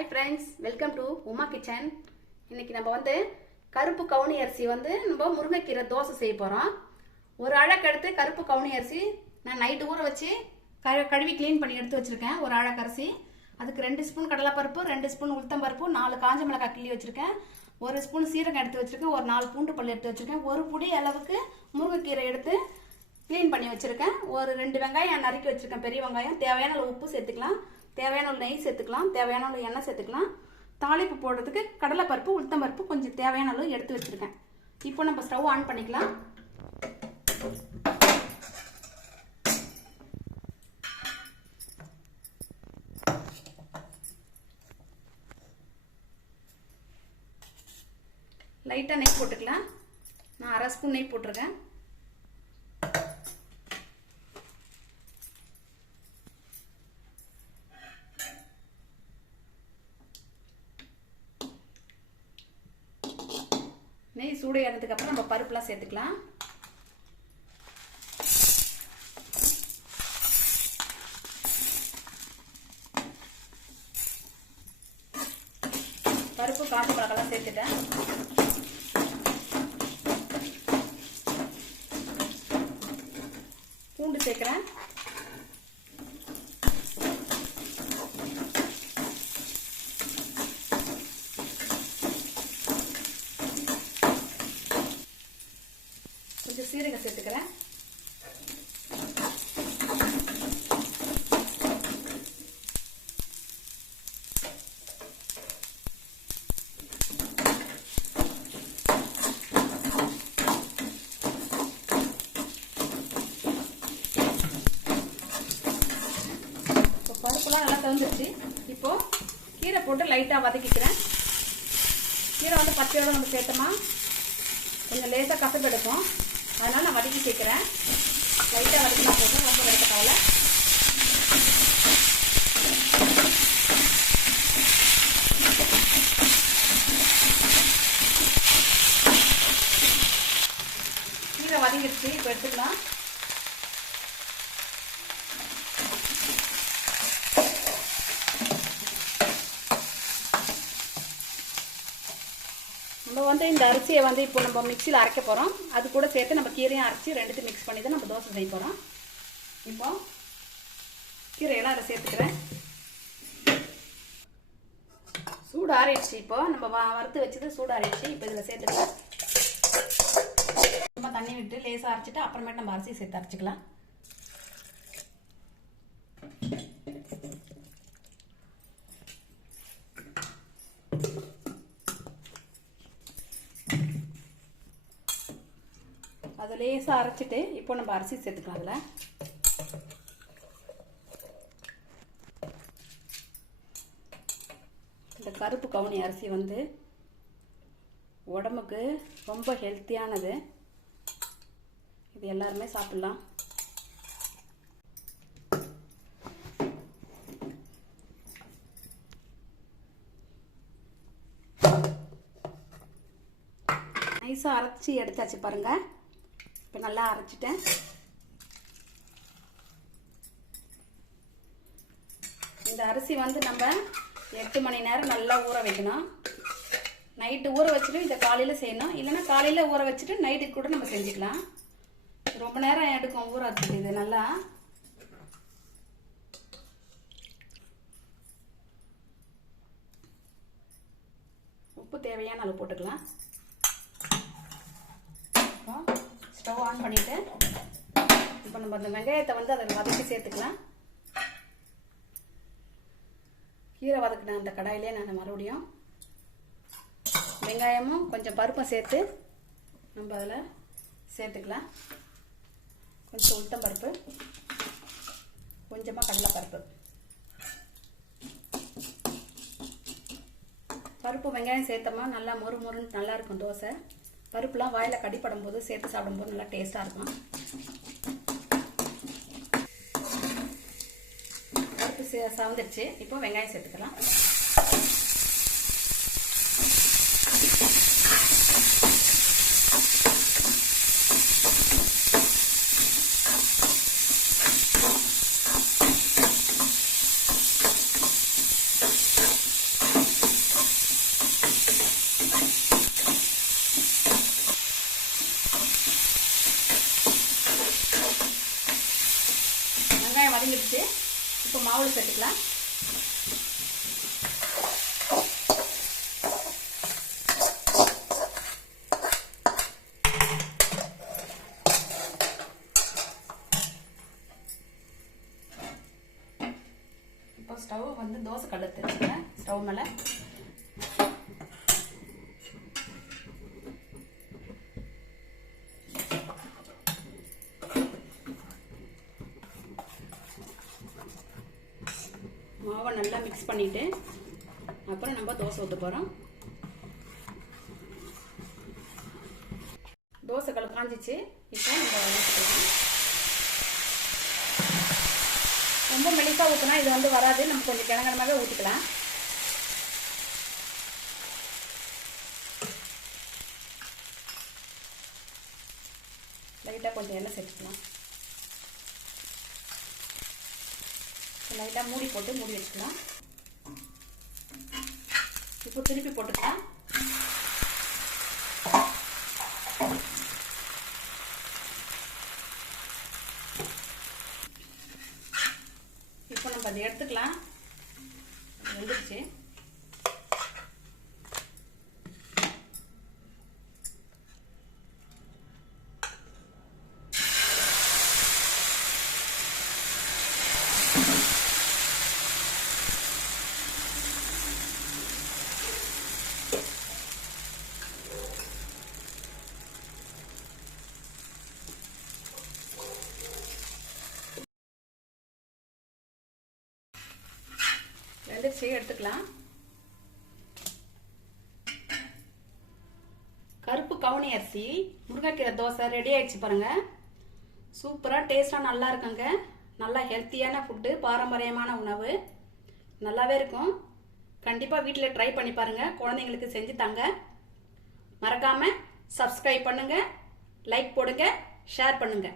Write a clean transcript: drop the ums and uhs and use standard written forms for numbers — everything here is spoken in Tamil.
Hi friends, welcome to Uma Kitchen. இன்னைக்கு நம்ம வந்து கருப்பு கவுனி அரிசி வந்து நம்ம முருங்கைக்கீரை தோசை செய்ய போறோம். ஒரு அழகு எடுத்து கருப்பு கவுனி அரிசி நான் நைட் ஊற வச்சு கழுவி க்ளீன் பண்ணி எடுத்து வச்சிருக்கேன். ஒரு அழகு அரிசி. அதுக்கு 2 ஸ்பூன் கடலைப்பருப்பு, 2 ஸ்பூன் உளுத்தம் பருப்பு, 4 காஞ்ச மிளகாய் கிள்ளி வச்சிருக்கேன். 1 ஸ்பூன் சீரகம் எடுத்து வச்சிருக்கேன். ஒரு 4 பூண்டு பல் எடுத்து வச்சிருக்கேன். ஒரு புடி அளவுக்கு முருங்கைக்கீரை எடுத்து க்ளீன் பண்ணி வச்சிருக்கேன். ஒரு 2 வெங்காயம் நறுக்கி வச்சிருக்கேன். பெரிய வெங்காயம். தேவையான உப்பு சேர்த்துக்கலாம். தேவையான நெய் சேர்த்துக்கலாம். தேவையான எண்ணெய் சேர்த்துக்கலாம். தாளிப்பு போடுறதுக்கு கடலைப்பருப்பு, உளுத்தம் பருப்பு கொஞ்சம் தேவையான அளவு எடுத்து வச்சிருக்கேன். இப்போ நம்ம ஸ்டவ் ஆன் பண்ணிக்கலாம். லைட்டாக நெய் போட்டுக்கலாம். நான் 1/2 ஸ்பூன் நெய் போட்டிருக்கேன். நெய் சூடு ஏறதுக்கு அப்புறம் நம்ம பருப்புலாம் சேர்த்துக்கலாம். பருப்பு காஞ்ச மிளகாலாம் சேர்த்துட்டேன். பூண்டு சேர்க்கிறேன். கொஞ்சம் சீரகம் சேர்த்துக்கிறேன். பருப்புலாம் நல்லா தந்துருச்சு. இப்போ கீரை போட்டு லைட்டாக வதக்கிக்கிறேன். கீரை வந்து பச்சையோட நம்ம சேர்த்தோமா கொஞ்சம் லேசாக கசப்பு எடுக்கும். அதனால நான் வதக்கி சேர்க்கிறேன். லைட்டாக வதக்கினா போதும், ரொம்ப வதக்கட்டாவில். கீரை வதங்கிடுச்சு. இப்போ எடுத்துக்கலாம். நம்ம வந்து இந்த அரிசியை வந்து இப்போ நம்ம மிக்சியில் அரைக்க போகிறோம். அது கூட சேர்த்து நம்ம கீரையும் அரைச்சி ரெண்டுத்தையும் மிக்ஸ் பண்ணி தான் நம்ம தோசை செய்ய போகிறோம். இப்போ கீரையெல்லாம் அதை சேர்த்துக்கிறேன். சூடு ஆறிடுச்சு. இப்போ நம்ம வறுத்து வச்சது சூடு ஆறிடுச்சு. இப்போ இதில் சேர்த்துக்கலாம். நம்ம தண்ணி விட்டு லேசாக அரைச்சிட்டு அப்புறமேட்டு நம்ம அரிசி சேர்த்து அரைச்சிக்கலாம். அதை லேசாக அரைச்சிட்டு இப்போ நம்ம அரிசி சேர்த்துக்கலாம். அதில் இந்த கருப்பு கவுனி அரிசி வந்து உடம்புக்கு ரொம்ப ஹெல்த்தியானது. இது எல்லாருமே சாப்பிடலாம். நைஸாக அரைச்சி எடுத்தாச்சு பாருங்க. இப்போ நல்லா அரைச்சிட்டேன். இந்த அரிசி வந்து நம்ம 8 மணி நேரம் நல்லா ஊற வைக்கணும். நைட்டு ஊற வச்சுட்டு இதை காலையில் செய்யணும். இல்லைன்னா காலையில் ஊற வச்சுட்டு நைட்டுக்கு கூட நம்ம செஞ்சுக்கலாம். ரொம்ப நேரம் எடுக்கும் ஊற வச்சுட்டு. இது நல்லா உப்பு தேவையான அளவு போட்டுக்கலாம். ஸ்டவ் ஆன் பண்ணிட்டு இப்போ நம்ம அந்த வெங்காயத்தை வந்து அதில் வதக்கி சேர்த்துக்கலாம். கீரை வதக்கின அந்த கடாயிலே நான் மறுபடியும் வெங்காயமும் கொஞ்சம் பருப்பும் சேர்த்து நம்ம அதில் சேர்த்துக்கலாம். கொஞ்சம் உளுத்தம் பருப்பு, கொஞ்சமாக கடலைப்பருப்பு. பருப்பு வெங்காயம் சேர்த்தோமா நல்லா மொறுன்னு நல்லா இருக்கும் தோசை. பருப்புலாம் வாயில் கடிப்படும் போது சேர்த்து சாப்பிடும்போது நல்லா டேஸ்ட்டாக இருக்கும். பருப்பு சவந்துடுச்சு. இப்போ வெங்காயம் சேர்த்துக்கலாம். வதங்கிடுச்சு. இப்போ மாவில் சேர்த்துக்கலாம். இப்போ ஸ்டவ் வந்து தோசை கல் எடுத்துருக்கேன் ஸ்டவ் மேலே. மாவை நல்லா மிக்ஸ் பண்ணிட்டு அப்புறம் நம்ம தோசை ஊற்ற போகிறோம். தோசை கல் காஞ்சிச்சு. இப்போ நம்ம ஊற்றிக்கலாம். ரொம்ப மெலிசாக ஊற்றினா இது வந்து வராது. நம்ம கொஞ்சம் கிணங்கனமாகவே ஊற்றிக்கலாம். லைட்டாக கொஞ்சம் எண்ணெய் சேர்த்துக்கலாம். லைட்டாக மூடி போட்டு மூடி வச்சுக்கலாம். இப்போ திருப்பி போட்டுக்கலாம். இப்போ நம்ம அதை எடுத்துக்கலாம். வெந்துருச்சு. வெந்துருச்சு, எடுத்துக்கலாம். கருப்பு கவுனி அரிசி முருங்கைக்கீரை தோசை ரெடி ஆயிடுச்சு பாருங்க. சூப்பராக டேஸ்டாக நல்லா இருக்குங்க. நல்லா ஹெல்த்தியான ஃபுட்டு, பாரம்பரியமான உணவு, நல்லாவே இருக்கும். கண்டிப்பாக வீட்டில் ட்ரை பண்ணி பாருங்க. குழந்தைங்களுக்கு செஞ்சு தாங்க. மறக்காம சப்ஸ்கிரைப் பண்ணுங்க, லைக் போடுங்க, ஷேர் பண்ணுங்க.